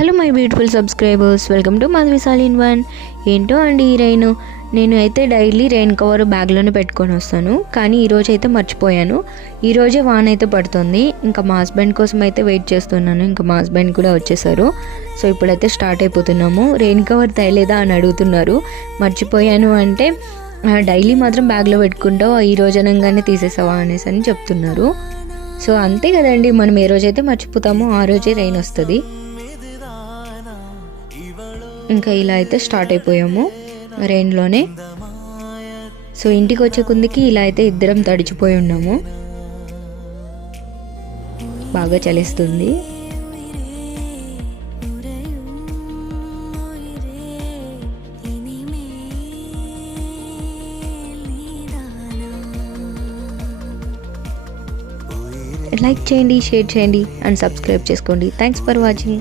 Hello my beautiful subscribers, welcome to Madhavishali in one. ఏంటో అండి ఈ రైన్, నేను అయితే డైలీ రెయిన్ కవర్ బ్యాగ్లోనే పెట్టుకొని వస్తాను, కానీ ఈరోజు అయితే మర్చిపోయాను. ఈరోజే వాన అయితే పడుతుంది. ఇంకా మా హస్బెండ్ కోసం అయితే వెయిట్ చేస్తున్నాను. ఇంకా మా హస్బెండ్ కూడా వచ్చేసారు. సో ఇప్పుడైతే స్టార్ట్ అయిపోతున్నాము. రెయిన్ కవర్ తేలేదా అని అడుగుతున్నారు. మర్చిపోయాను అంటే డైలీ మాత్రం బ్యాగ్లో పెట్టుకుంటావు, ఈ రోజు అనగానే తీసేసావా అనేసి అని చెప్తున్నారు. సో అంతే కదండి, మనం ఏ రోజైతే మర్చిపోతామో ఆ రోజే రెయిన్ వస్తుంది. ఇంకా ఇలా అయితే స్టార్ట్ అయిపోయాము రెయిన్లోనే. సో ఇంటికి వచ్చే కుందికి ఇలా అయితే ఇద్దరం తడిచిపోయి ఉన్నాము. బాగా చలిస్తుంది. లైక్ చేయండి, షేర్ చేయండి అండ్ సబ్స్క్రైబ్ చేసుకోండి. Thanks for watching.